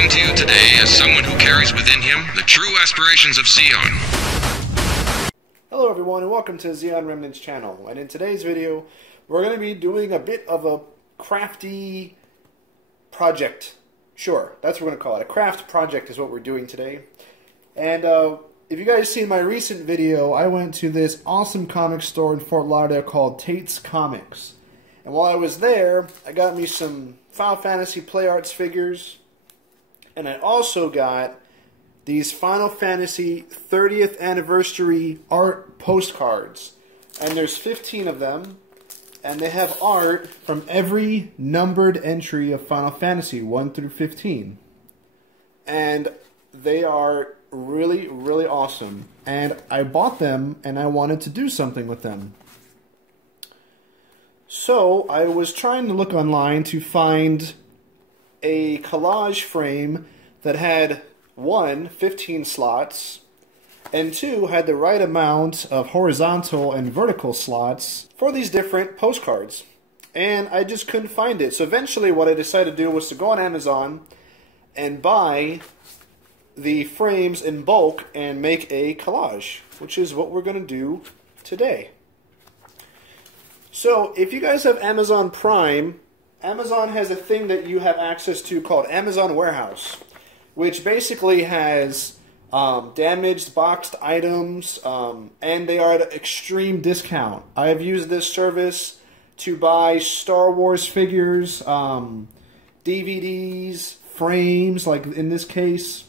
come to you today as someone who carries within him the true aspirations of Zeon. Hello everyone and welcome to Zeonremnants channel, and in today's video we're going to be doing a bit of a crafty project. Sure, that's what we're going to call it. A craft project is what we're doing today. And if you guys seen my recent video, I went to this awesome comic store in Fort Lauderdale called Tate's Comics. And while I was there, I got me some Final Fantasy Play Arts figures, and I also got these Final Fantasy 30th Anniversary art postcards. And there's 15 of them, and they have art from every numbered entry of Final Fantasy 1 through 15. And they are really, really awesome. And I bought them, and I wanted to do something with them. So I was trying to look online to find a collage frame that had 1, 15 slots, and 2, had the right amount of horizontal and vertical slots for these different postcards. And I just couldn't find it. So eventually what I decided to do was to go on Amazon and buy the frames in bulk and make a collage, which is what we're going to do today. So if you guys have Amazon Prime, Amazon has a thing that you have access to called Amazon Warehouse, which basically has damaged boxed items, and they are at an extreme discount. I have used this service to buy Star Wars figures, DVDs, frames, like in this case.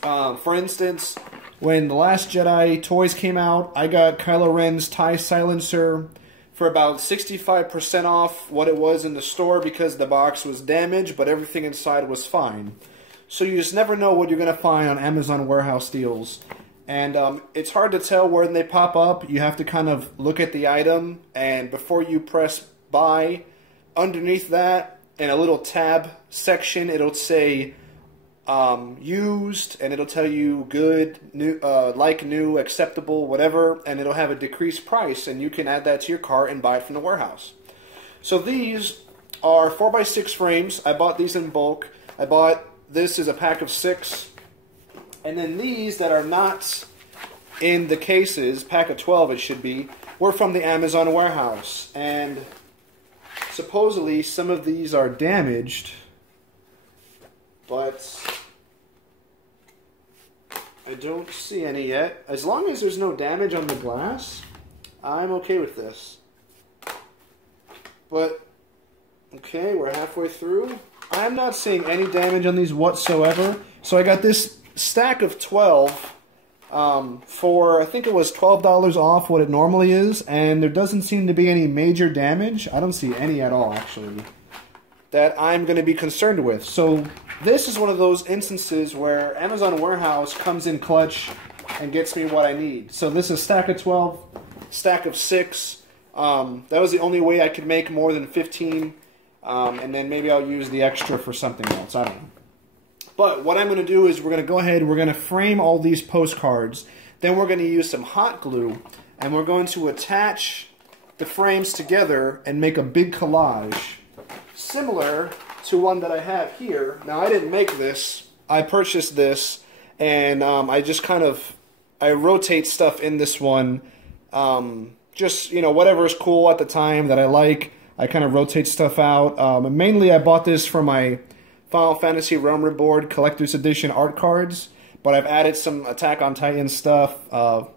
For instance, when The Last Jedi toys came out, I got Kylo Ren's TIE silencer for about 65% off what it was in the store because the box was damaged, but everything inside was fine. So you just never know what you're going to find on Amazon Warehouse deals. And it's hard to tell when they pop up. You have to kind of look at the item, and before you press buy, underneath that, in a little tab section, it'll say used, and it'll tell you good, new, like new, acceptable, whatever, and it'll have a decreased price, and you can add that to your cart and buy it from the warehouse. So these are 4x6 frames. I bought these in bulk. I bought this is a pack of 6, and then these that are not in the cases, pack of 12 it should be, were from the Amazon warehouse, and supposedly some of these are damaged, but I don't see any yet. As long as there's no damage on the glass, I'm okay with this. But, okay, we're halfway through. I'm not seeing any damage on these whatsoever. So I got this stack of 12 for, I think it was $12 off what it normally is, and there doesn't seem to be any major damage. I don't see any at all, actually, that I'm going to be concerned with. So this is one of those instances where Amazon Warehouse comes in clutch and gets me what I need. So this is a stack of 12, stack of 6. That was the only way I could make more than 15. And then maybe I'll use the extra for something else. I don't know. But what I'm going to do is we're going to go ahead, we're going to frame all these postcards. Then we're going to use some hot glue, and we're going to attach the frames together and make a big collage, similar to one that I have here. Now, I didn't make this. I purchased this, and I just kind of, I rotate stuff in this one. Just, you know, whatever is cool at the time that I like. I kind of rotate stuff out. Mainly, I bought this for my Final Fantasy Realm Reborn Collector's Edition art cards, but I've added some Attack on Titan stuff,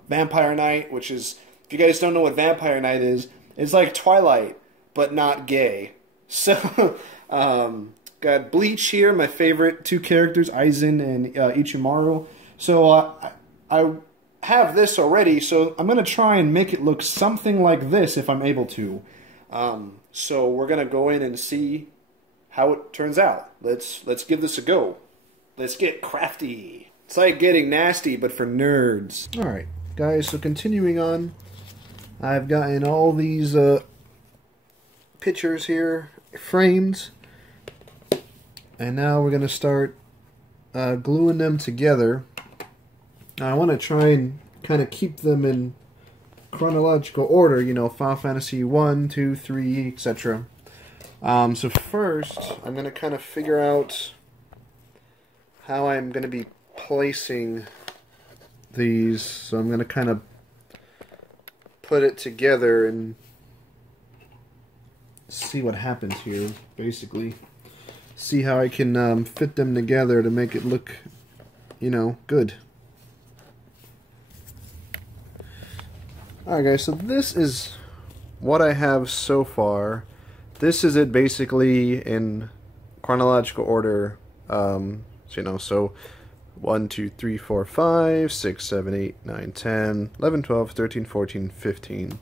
Vampire Knight, which is, if you guys don't know what Vampire Knight is, it's like Twilight, but not gay. So, got Bleach here, my favorite 2 characters, Aizen and Ichimaru. So, I have this already, so I'm going to try and make it look something like this if I'm able to. So we're going to go in and see how it turns out. Let's give this a go. Let's get crafty. It's like getting nasty, but for nerds. Alright, guys, so continuing on, I've gotten all these pictures here framed, and now we're going to start gluing them together. Now I want to try and kind of keep them in chronological order, you know, Final Fantasy 1, 2, 3, etc. So first, I'm going to kind of figure out how I'm going to be placing these. So I'm going to kind of put it together and see what happens here, basically. See how I can fit them together to make it look, you know, good. Alright guys, so this is what I have so far. This is it basically in chronological order. You know, so 1, 2, 3, 4, 5, 6, 7, 8, 9, 10, 11, 12, 13, 14, 15.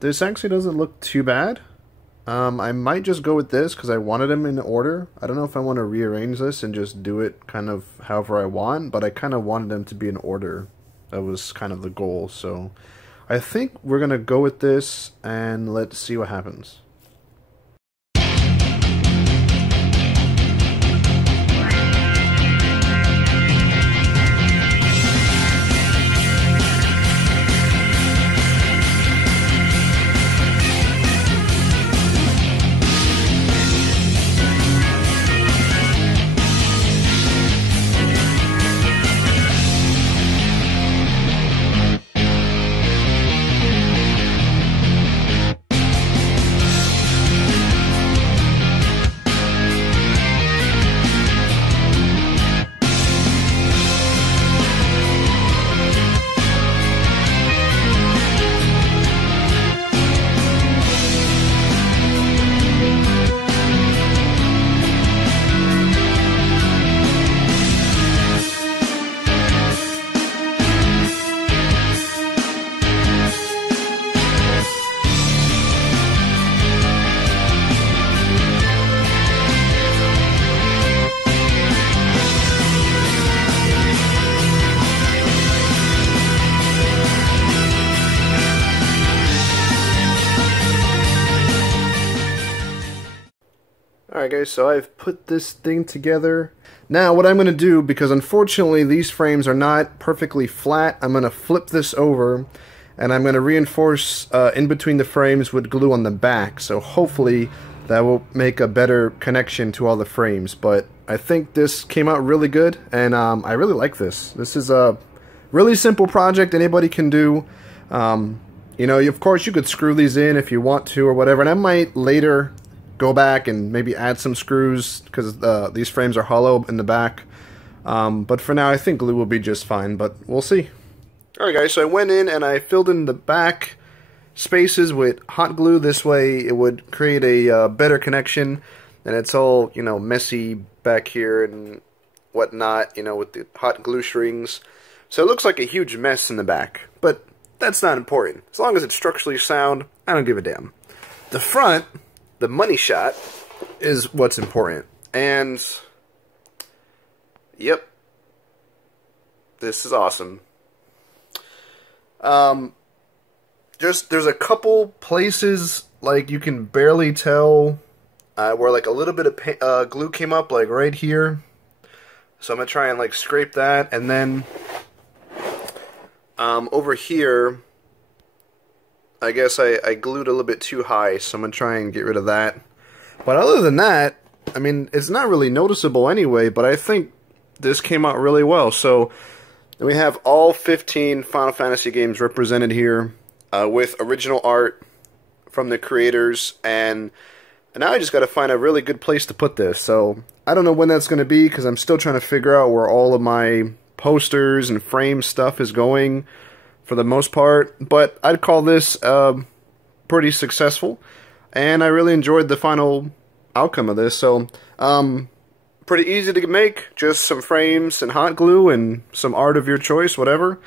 This actually doesn't look too bad. I might just go with this because I wanted them in order. I don't know if I want to rearrange this and just do it kind of however I want, but I kind of wanted them to be in order. That was kind of the goal, so I think we're going to go with this and let's see what happens. Alright guys, so I've put this thing together. Now what I'm going to do, because unfortunately these frames are not perfectly flat, I'm going to flip this over and I'm going to reinforce in between the frames with glue on the back. So hopefully that will make a better connection to all the frames. But I think this came out really good and I really like this. This is a really simple project anybody can do. You know, of course you could screw these in if you want to or whatever, and I might later go back and maybe add some screws because these frames are hollow in the back. But for now I think glue will be just fine, but we'll see. Alright guys, so I went in and I filled in the back spaces with hot glue. This way it would create a better connection, and it's all, you know, messy back here and whatnot, you know, with the hot glue strings. So it looks like a huge mess in the back, but that's not important. As long as it's structurally sound, I don't give a damn. The front, the money shot, is what's important. And yep, this is awesome. Just there's a couple places like you can barely tell where like a little bit of glue came up, like right here. So I'm gonna try and like scrape that, and then over here I guess I glued a little bit too high, so I'm going to try and get rid of that. But other than that, I mean, it's not really noticeable anyway, but I think this came out really well. So we have all 15 Final Fantasy games represented here with original art from the creators, and now I just got to find a really good place to put this. So I don't know when that's going to be because I'm still trying to figure out where all of my posters and frame stuff is going, for the most part, but I'd call this pretty successful, and I really enjoyed the final outcome of this. So pretty easy to make, just some frames and hot glue and some art of your choice, whatever,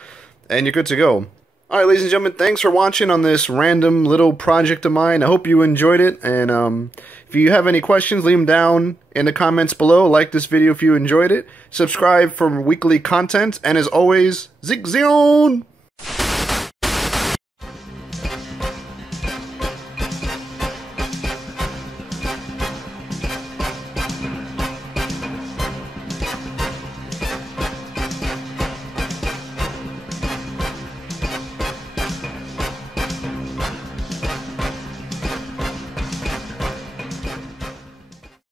and you're good to go. Alright, ladies and gentlemen, thanks for watching on this random little project of mine. I hope you enjoyed it, and if you have any questions, leave them down in the comments below. Like this video if you enjoyed it, subscribe for weekly content, and as always, Zeon!